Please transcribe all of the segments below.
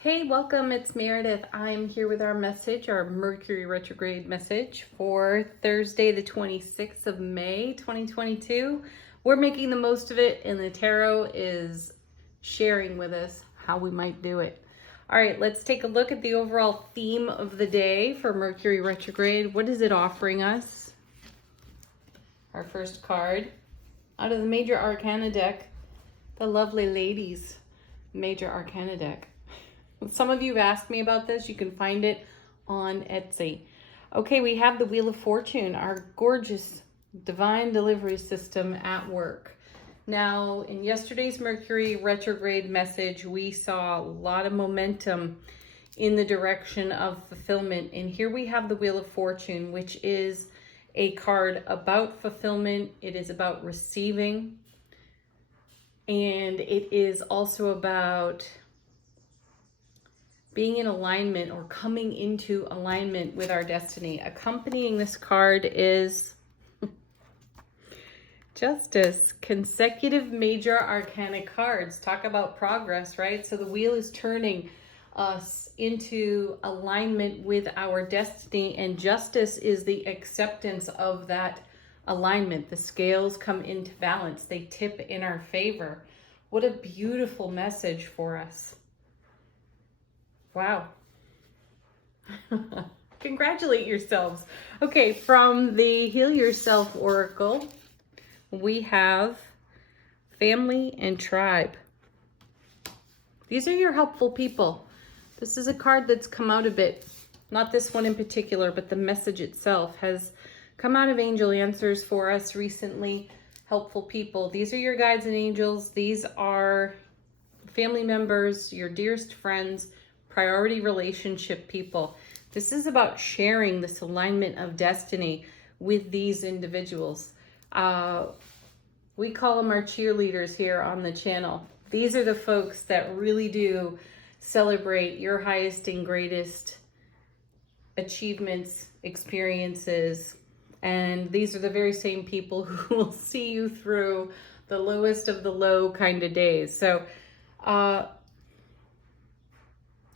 Hey, welcome. It's Meredith. I'm here with our message, our Mercury retrograde message for Thursday, the 26th of May, 2022. We're making the most of it, and the tarot is sharing with us how we might do it. All right, let's take a look at the overall theme of the day for Mercury retrograde. What is it offering us? Our first card out of the Major Arcana deck, the lovely ladies Major Arcana deck. Some of you have asked me about this. You can find it on Etsy. Okay, we have the Wheel of Fortune, our gorgeous divine delivery system at work. Now, in yesterday's Mercury retrograde message, we saw a lot of momentum in the direction of fulfillment. And here we have the Wheel of Fortune, which is a card about fulfillment. It is about receiving. And it is also about being in alignment or coming into alignment with our destiny. Accompanying this card is Justice, consecutive Major Arcana cards. Talk about progress, right? So the wheel is turning us into alignment with our destiny, and Justice is the acceptance of that alignment. The scales come into balance. They tip in our favor. What a beautiful message for us. Wow. Congratulate yourselves. Okay, from the Heal Yourself Oracle, we have Family and Tribe. These are your helpful people. This is a card that's come out a bit, not this one in particular, but the message itself has come out of Angel Answers for us recently. Helpful people. These are your guides and angels. These are family members, your dearest friends, priority relationship people. This is about sharing this alignment of destiny with these individuals. We call them our cheerleaders here on the channel. These are the folks that really do celebrate your highest and greatest achievements, experiences, and these are the very same people who will see you through the lowest of the low kind of days. So,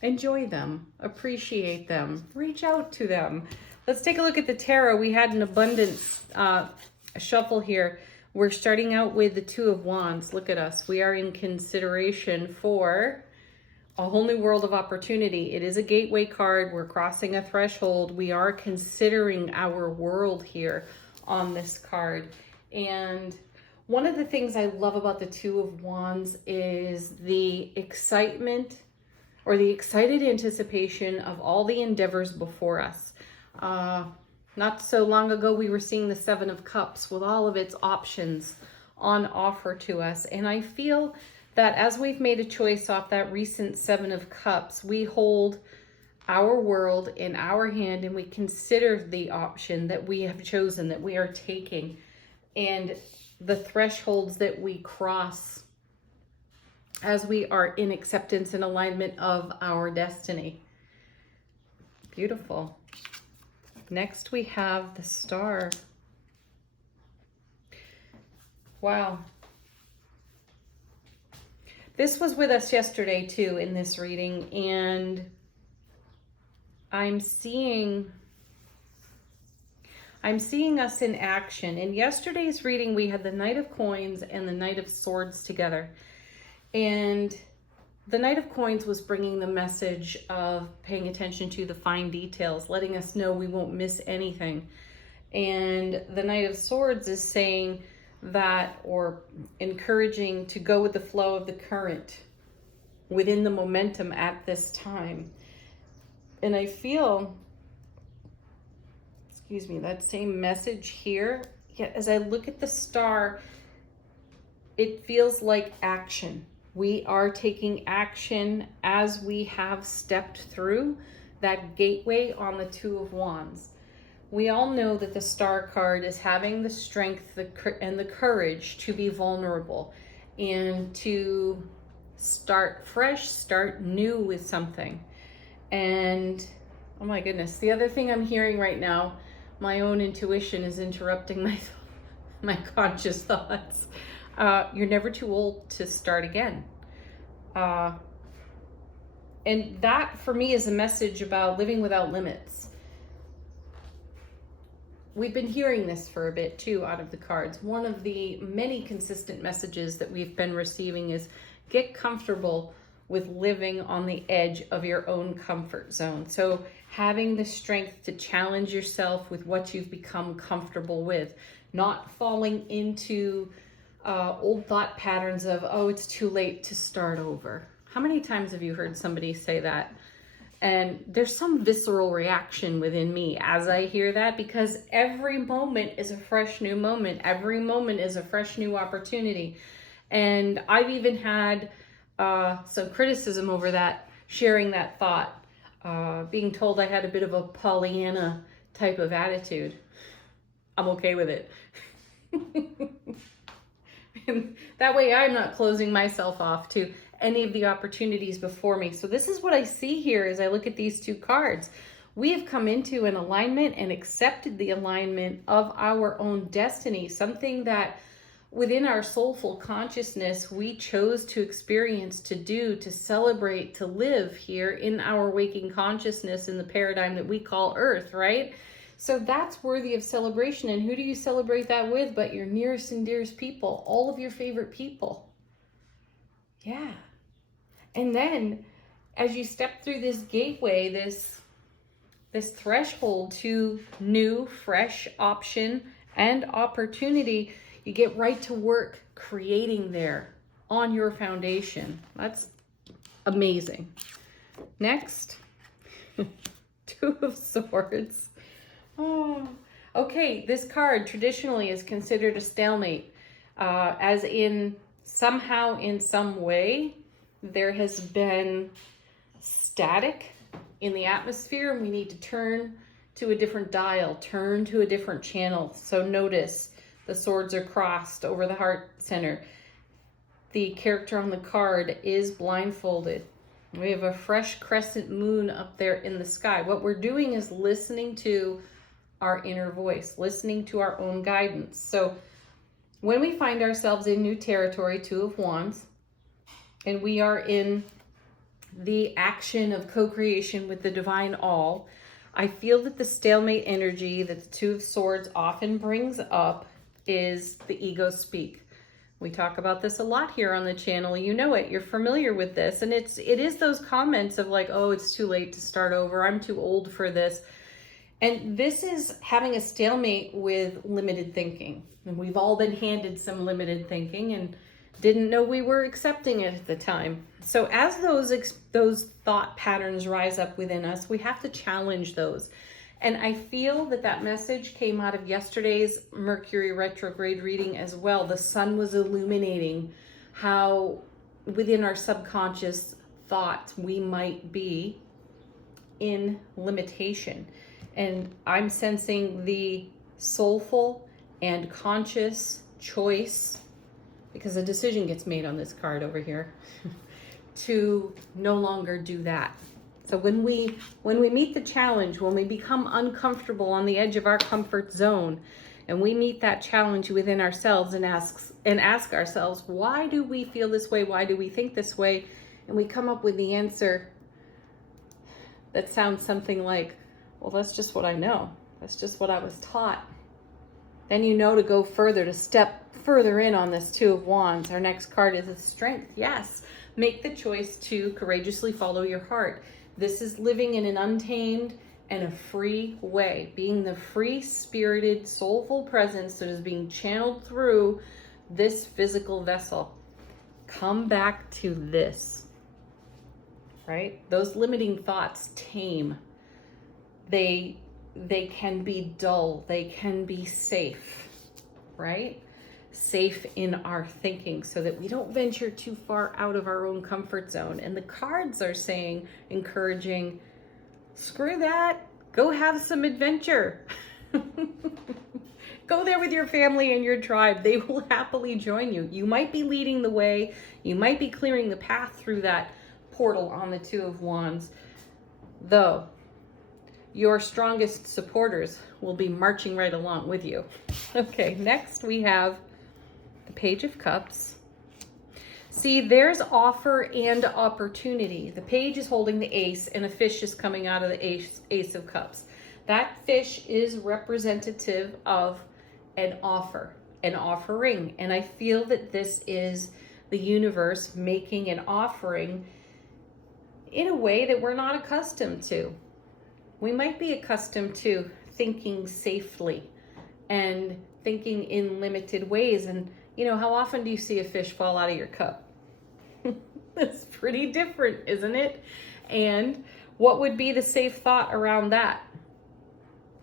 enjoy them, appreciate them, reach out to them. Let's take a look at the tarot. We had an abundance shuffle here. We're starting out with the Two of Wands. Look at us. We are in consideration for a whole new world of opportunity. It is a gateway card. We're crossing a threshold. We are considering our world here on this card. And one of the things I love about the Two of Wands is the excitement or the excited anticipation of all the endeavors before us. Not so long ago, we were seeing the Seven of Cups with all of its options on offer to us. And I feel that as we've made a choice off that recent Seven of Cups, we hold our world in our hand and we consider the option that we have chosen, that we are taking, and the thresholds that we cross as we are in acceptance and alignment of our destiny. Beautiful. Next we have the Star. Wow. This was with us yesterday too in this reading, and I'm seeing us in action. In yesterday's reading, we had the Knight of Coins and the Knight of Swords together. And the Knight of Coins was bringing the message of paying attention to the fine details, letting us know we won't miss anything. And the Knight of Swords is saying that, or encouraging to go with the flow of the current within the momentum at this time. And I feel, that same message here. Yet as I look at the Star, it feels like action. We are taking action as we have stepped through that gateway on the Two of Wands. We all know that the Star card is having the strength and the courage to be vulnerable and to start fresh, start new with something. And oh my goodness, the other thing I'm hearing right now, my own intuition is interrupting my conscious thoughts. You're never too old to start again. And that for me is a message about living without limits. We've been hearing this for a bit too out of the cards. One of the many consistent messages that we've been receiving is get comfortable with living on the edge of your own comfort zone. So having the strength to challenge yourself with what you've become comfortable with, not falling into old thought patterns of, oh, it's too late to start over. How many times have you heard somebody say that? And there's some visceral reaction within me as I hear that, because every moment is a fresh new moment. Every moment is a fresh new opportunity. And I've even had some criticism over that, sharing that thought, being told I had a bit of a Pollyanna type of attitude. I'm okay with it. And that way I'm not closing myself off to any of the opportunities before me. So this is what I see here as I look at these two cards. We have come into an alignment and accepted the alignment of our own destiny, something that within our soulful consciousness we chose to experience, to do, to celebrate, to live here in our waking consciousness in the paradigm that we call Earth, right? So that's worthy of celebration. And who do you celebrate that with but your nearest and dearest people, all of your favorite people? Yeah. And then as you step through this gateway, this threshold to new, fresh option and opportunity, you get right to work creating there on your foundation. That's amazing. Next, Two of Swords. Oh, okay, this card traditionally is considered a stalemate, as in somehow, in some way, there has been static in the atmosphere and we need to turn to a different dial, turn to a different channel. So notice the swords are crossed over the heart center. The character on the card is blindfolded. We have a fresh crescent moon up there in the sky. What we're doing is listening to our inner voice, listening to our own guidance. So when we find ourselves in new territory, Two of Wands, and we are in the action of co-creation with the divine all, I feel that the stalemate energy that the Two of Swords often brings up is the ego speak. We talk about this a lot here on the channel. You know it, you're familiar with this. And it is those comments of like, oh, it's too late to start over. I'm too old for this. And this is having a stalemate with limited thinking. And we've all been handed some limited thinking and didn't know we were accepting it at the time. So as those thought patterns rise up within us, we have to challenge those. And I feel that that message came out of yesterday's Mercury retrograde reading as well. The sun was illuminating how within our subconscious thought we might be in limitation. And I'm sensing the soulful and conscious choice, because a decision gets made on this card over here, to no longer do that. So when we meet the challenge, when we become uncomfortable on the edge of our comfort zone, and we meet that challenge within ourselves and ask ourselves, why do we feel this way? Why do we think this way? And we come up with the answer that sounds something like, well, that's just what I know. That's just what I was taught. Then you know to go further, to step further in on this Two of Wands. Our next card is the Strength. Yes, make the choice to courageously follow your heart. This is living in an untamed and a free way, being the free-spirited, soulful presence that is being channeled through this physical vessel. Come back to this, right? Those limiting thoughts tame. They can be dull. They can be safe, right? Safe in our thinking so that we don't venture too far out of our own comfort zone. And the cards are saying, encouraging, screw that, go have some adventure. Go there with your family and your tribe. They will happily join you. You might be leading the way. You might be clearing the path through that portal on the Two of Wands, though your strongest supporters will be marching right along with you. Okay, next we have the Page of Cups. See, there's offer and opportunity. The page is holding the ace and a fish is coming out of the ace of cups. That fish is representative of an offer, an offering. And I feel that this is the universe making an offering in a way that we're not accustomed to. We might be accustomed to thinking safely and thinking in limited ways. And you know, how often do you see a fish fall out of your cup? It's pretty different, isn't it? And what would be the safe thought around that?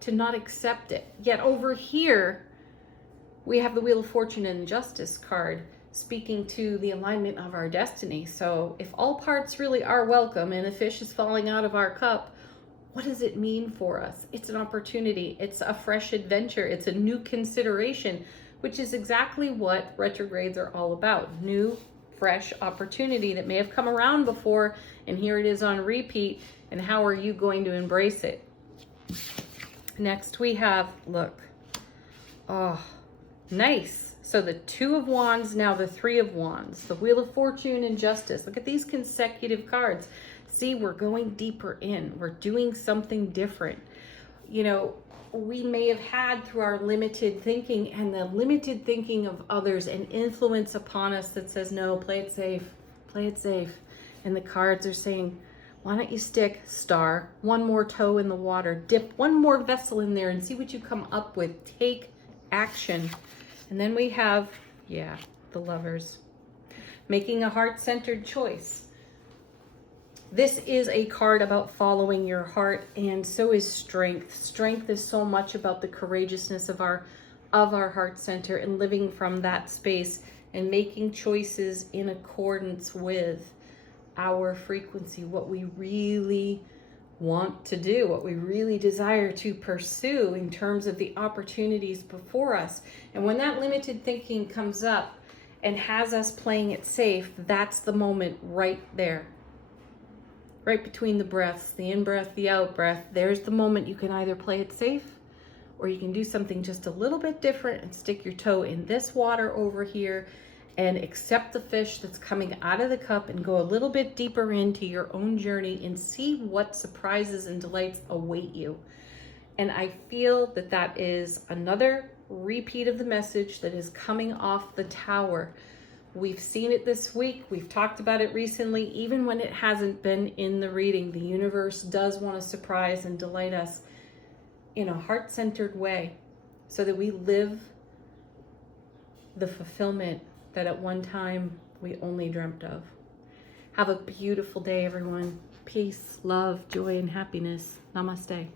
To not accept it. Yet over here, we have the Wheel of Fortune and Justice card speaking to the alignment of our destiny. So if all parts really are welcome and a fish is falling out of our cup, what does it mean for us? It's an opportunity. It's a fresh adventure. It's a new consideration, which is exactly what retrogrades are all about. New, fresh opportunity that may have come around before, and here it is on repeat. And how are you going to embrace it? Next we have, look, oh, nice. So the Two of Wands, now the Three of Wands, the Wheel of Fortune and Justice. Look at these consecutive cards. See, we're going deeper in. We're doing something different. You know, we may have had through our limited thinking and the limited thinking of others an influence upon us that says, no, play it safe, play it safe. And the cards are saying, why don't you stick, star, one more toe in the water, dip one more vessel in there and see what you come up with. Take action. And then we have, yeah, the Lovers. Making a heart-centered choice. This is a card about following your heart, and so is strength. Strength is so much about the courageousness of our heart center and living from that space and making choices in accordance with our frequency, what we really want to do, what we really desire to pursue in terms of the opportunities before us. And when that limited thinking comes up and has us playing it safe, that's the moment right there. Right between the breaths, the in-breath, the out-breath, there's the moment you can either play it safe or you can do something just a little bit different and stick your toe in this water over here and accept the fish that's coming out of the cup and go a little bit deeper into your own journey and see what surprises and delights await you. And I feel that that is another repeat of the message that is coming off the Tower. We've seen it this week. We've talked about it recently. Even when it hasn't been in the reading, the universe does want to surprise and delight us in a heart-centered way so that we live the fulfillment that at one time we only dreamt of. Have a beautiful day, everyone. Peace, love, joy, and happiness. Namaste.